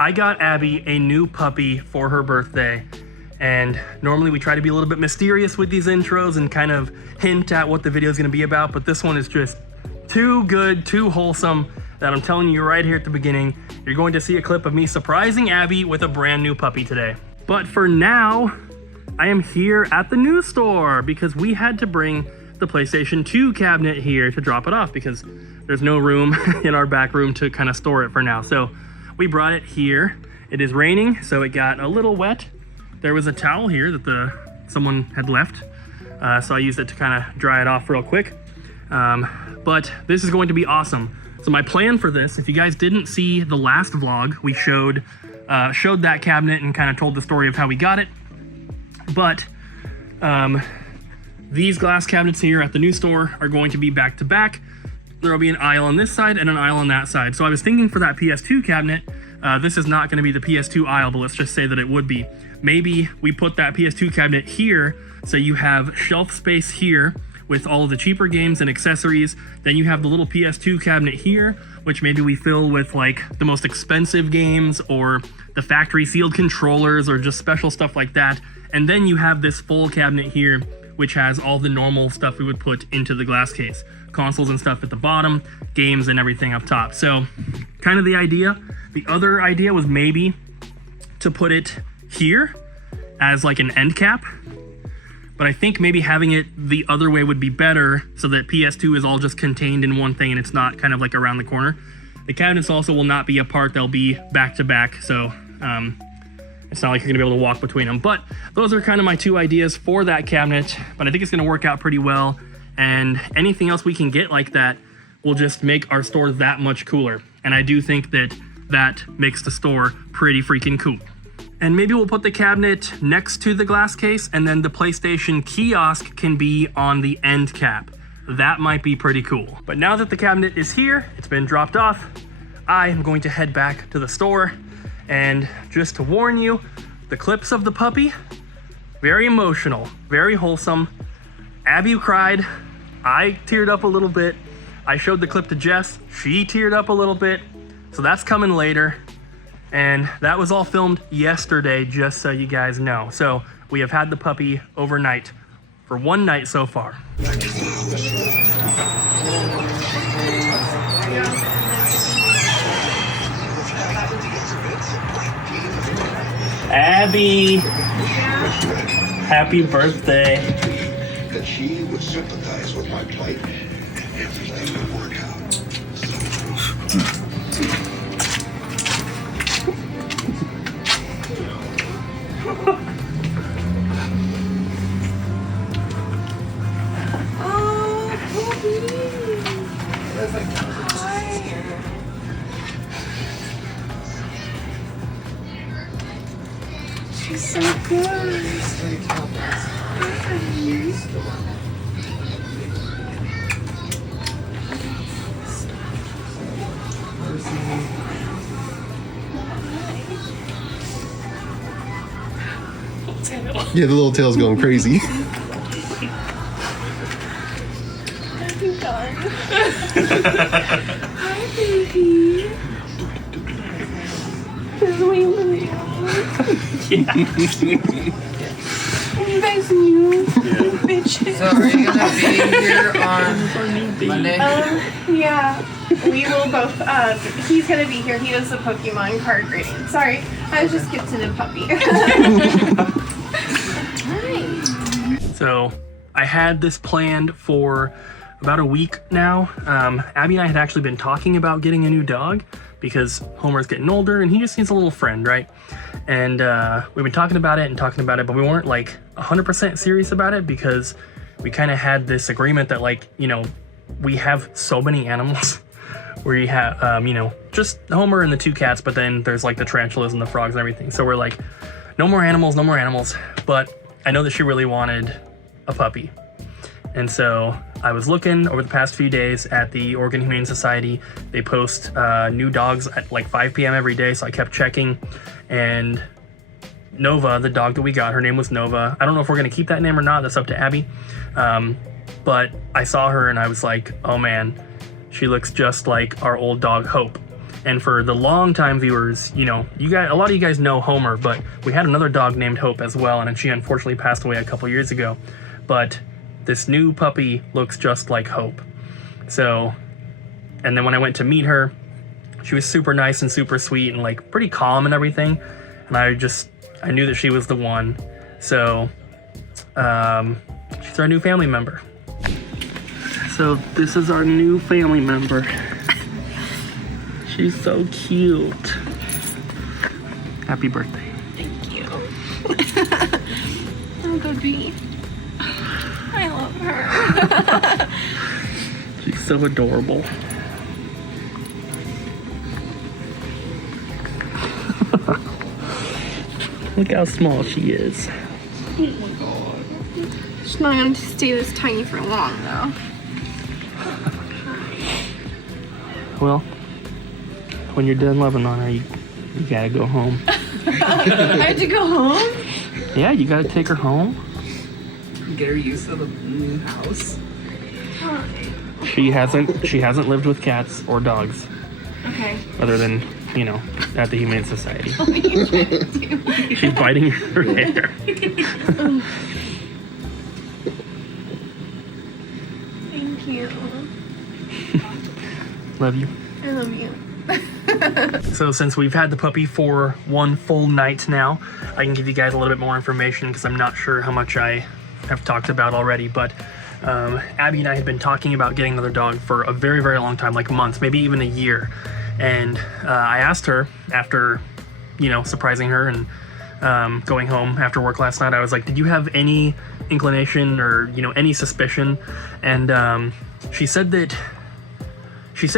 I got Abby a new puppy for her birthday, and normally we try to be a little bit mysterious with these intros and kind of hint at what the video is going to be about, but this one is just too good, too wholesome, that I'm telling you right here at the beginning, you're going to see a clip of me surprising Abby with a brand new puppy today. But for now, I am here at the news store because we had to bring the PlayStation 2 cabinet here to drop it off because there's no room in our back room to kind of store it for now. So we brought it here. It is raining, so it got a little wet. There was a towel here that someone had left, so I used it to kind of dry it off real quick. But this is going to be awesome. So my plan for this, if you guys didn't see the last vlog, we showed that cabinet and kind of told the story of how we got it. But these glass cabinets here at the new store are going to be back to back. There will be an aisle on this side and an aisle on that side. So I was thinking for that PS2 cabinet, this is not going to be the PS2 aisle, but let's just say that it would be. Maybe we put that PS2 cabinet here, so you have shelf space here with all of the cheaper games and accessories. Then you have the little PS2 cabinet here, which maybe we fill with like the most expensive games or the factory sealed controllers or just special stuff like that. And then you have this full cabinet here, which has all the normal stuff we would put into the glass case. Consoles and stuff at the bottom, games and everything up top. So kind of the idea. The other idea was maybe to put it here as like an end cap. But I think maybe having it the other way would be better so that PS2 is all just contained in one thing and it's not kind of like around the corner. The cabinets also will not be apart, they'll be back to back, so it's not like you're gonna be able to walk between them. But those are kind of my two ideas for that cabinet, but I think it's gonna work out pretty well, and anything else we can get like that will just make our store that much cooler. And I do think that that makes the store pretty freaking cool. And maybe we'll put the cabinet next to the glass case, and then the PlayStation kiosk can be on the end cap. That might be pretty cool. But now that the cabinet is here, it's been dropped off, I am going to head back to the store. And just to warn you, the clips of the puppy, very emotional, very wholesome. Abby cried, I teared up a little bit. I showed the clip to Jess, she teared up a little bit. So that's coming later. And that was all filmed yesterday, just so you guys know. So we have had the puppy overnight for one night so far. Abby, happy birthday. That she would sympathize with my plight and everything would work out. She's so good. Yeah, the little tail's going crazy. Hi, baby. This is way real. Yeah. You guys knew, bitches. So are you gonna be here on Monday? Yeah, we will both. He's gonna be here. He does the Pokemon card grading. Sorry, I was just gifted a puppy. Hi. So I had this planned for about a week now. Abby and I had actually been talking about getting a new dog because Homer's getting older and he just needs a little friend, right? And we've been talking about it, but we weren't like 100% serious about it because we kind of had this agreement that, like, you know, we have so many animals where you have, you know, just Homer and the two cats, but then there's like the tarantulas and the frogs and everything. So we're like, no more animals, no more animals. But I know that she really wanted a puppy. And so I was looking over the past few days at the Oregon Humane Society. They post new dogs at like 5 p.m. every day, so I kept checking. And Nova, the dog that we got, her name was Nova. I don't know if we're gonna keep that name or not, that's up to Abby. But I saw her and I was like, oh man, she looks just like our old dog Hope. And for the long-time viewers, you know, a lot of you guys know Homer, but we had another dog named Hope as well, and she unfortunately passed away a couple years ago. But this new puppy looks just like Hope. So, and then when I went to meet her, she was super nice and super sweet and like pretty calm and everything. And I knew that she was the one. So, she's our new family member. So this is our new family member. She's so cute. Happy birthday. Thank you. Oh, good bee. I love her. She's so adorable. Look how small she is. Oh my god. She's not going to stay this tiny for long, though. Well, when you're done loving on her, you gotta go home. I have to go home? Yeah, you gotta take her home. Get her used to the new house. She hasn't lived with cats or dogs, Okay. other than, you know, at the Humane Society. What are you trying to do? She's biting her hair. Thank you. Love you. I love you. So since we've had the puppy for one full night now, I can give you guys a little bit more information because I'm not sure how much I have talked about already, but Abby and I had been talking about getting another dog for a very, very long time, like months, maybe even a year. And I asked her after, you know, surprising her and going home after work last night, I was like, did you have any inclination or, you know, any suspicion? And she said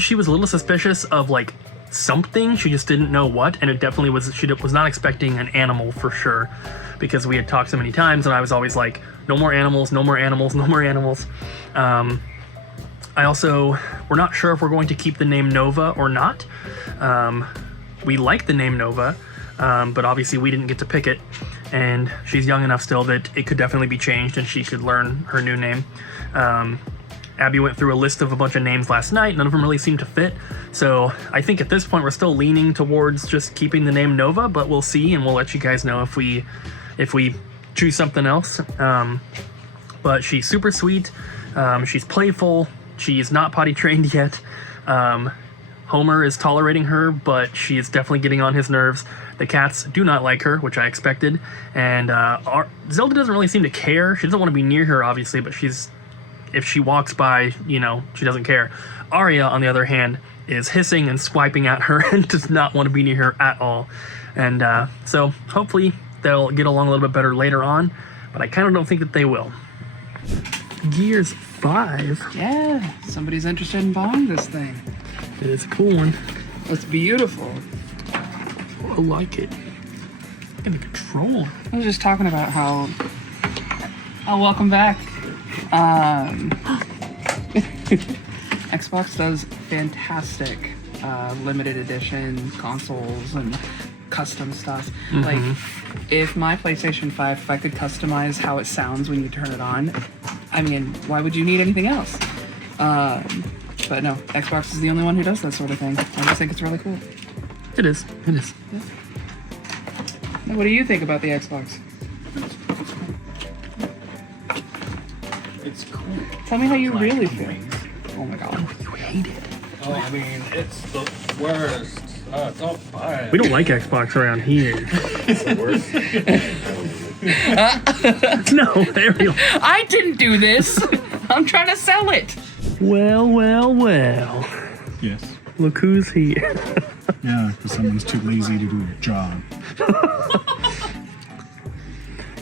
she was a little suspicious of like something, she just didn't know what, and it definitely was, she was not expecting an animal for sure, because we had talked so many times and I was always like, no more animals, no more animals, no more animals. We're not sure if we're going to keep the name Nova or not. We like the name Nova, but obviously we didn't get to pick it, and she's young enough still that it could definitely be changed and she should learn her new name. Abby went through a list of a bunch of names last night. None of them really seemed to fit. So I think at this point we're still leaning towards just keeping the name Nova, but we'll see and we'll let you guys know if we choose something else. But she's super sweet. She's playful. She's not potty trained yet. Homer is tolerating her, but she is definitely getting on his nerves. The cats do not like her, which I expected. And Zelda doesn't really seem to care. She doesn't want to be near her, obviously, but if she walks by, you know, she doesn't care. Arya, on the other hand, is hissing and swiping at her and does not want to be near her at all. And so hopefully they'll get along a little bit better later on, but I kind of don't think that they will. Gears 5. Yeah, somebody's interested in buying this thing. It is a cool one. It's beautiful. I like it. Look at the control. I was just talking about how. Oh, welcome back. Xbox does fantastic limited edition consoles and custom stuff. Like, if my PlayStation 5, if I could customize how it sounds when you turn it on, I mean, why would you need anything else? But no, Xbox is the only one who does that sort of thing. I just think it's really cool. It is. It is. Yeah. Now, what do you think about the Xbox? It's cool. Tell me how you really feel. Oh my god. You hate it. Oh, I mean, it's the worst. Don't buy it. We don't like Xbox around here. It's the worst. No, Ariel. I didn't do this! I'm trying to sell it! Well, well, well. Yes. Look who's here. Yeah, because someone's too lazy to do a job.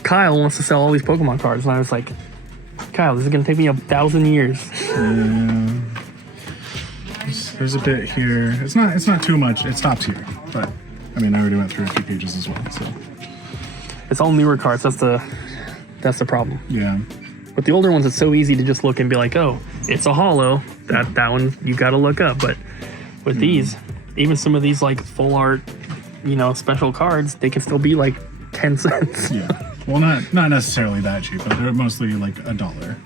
Kyle wants to sell all these Pokemon cards, and I was like, Kyle, this is gonna take me 1,000 years. Yeah. There's a bit here. It's not too much. It stops here. But I mean, I already went through a few pages as well. So It's all newer cards. That's the problem. yeah. With the older ones, it's so easy to just look and be like, oh, it's a holo. That one you gotta look up. But with these, even some of these like full art, you know, special cards, they can still be like 10 cents. Yeah. Well, not necessarily that cheap, but they're mostly like $1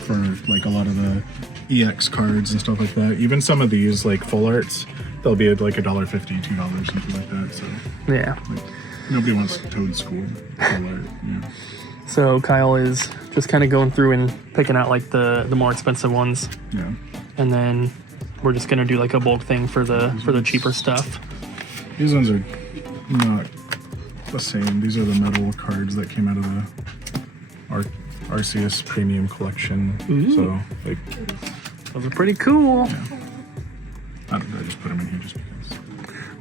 for like a lot of the EX cards and stuff like that. Even some of these like full arts, they'll be at like $1.50, $2, something like that. So Yeah. like, nobody wants Toad School. Yeah. So Kyle is just kind of going through and picking out like the more expensive ones, Yeah. and then we're just gonna do like a bulk thing for the cheaper stuff. These ones are not the same. These are the metal cards that came out of the RCS Premium Collection. Ooh. So like, Those are pretty cool. I just put them in here just because.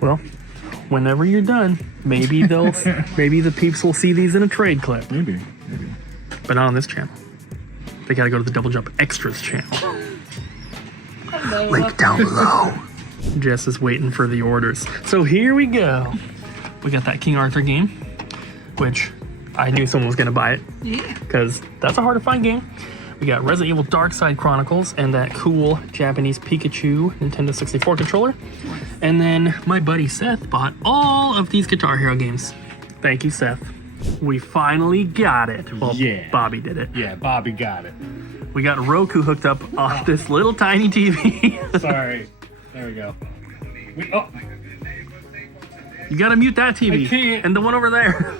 Well, whenever you're done, maybe maybe the peeps will see these in a trade clip, Maybe. but not on this channel. They gotta go to the Double Jump Extras channel. Link down below. Jess is waiting for the orders. So here we go. We got that King Arthur game, which I knew someone was gonna buy it because that's a hard to find game. We got Resident Evil Dark Side Chronicles and that cool Japanese Pikachu Nintendo 64 controller. And then my buddy Seth bought all of these Guitar Hero games. Thank you, Seth. We finally got it. Well, Yeah. Bobby did it. Yeah, Bobby got it. We got Roku hooked up on this little tiny TV. Sorry. There we go. You gotta mute that TV I can't. and the one over there.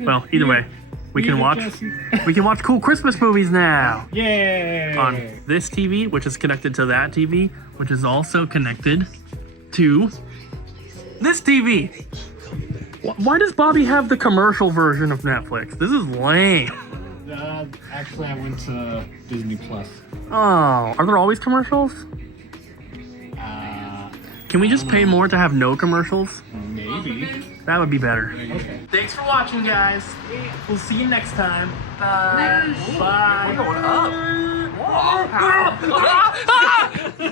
Well, either way, we can watch cool Christmas movies now Yay! on this TV, which is connected to that TV, which is also connected to this TV. Why does Bobby have the commercial version of Netflix? This is lame. Actually, I went to Disney Plus. Oh, are there always commercials? Can we just pay more to have no commercials? Maybe. That would be better. Okay. Thanks for watching, guys. We'll see you next time. Bye. Bye. We're going up.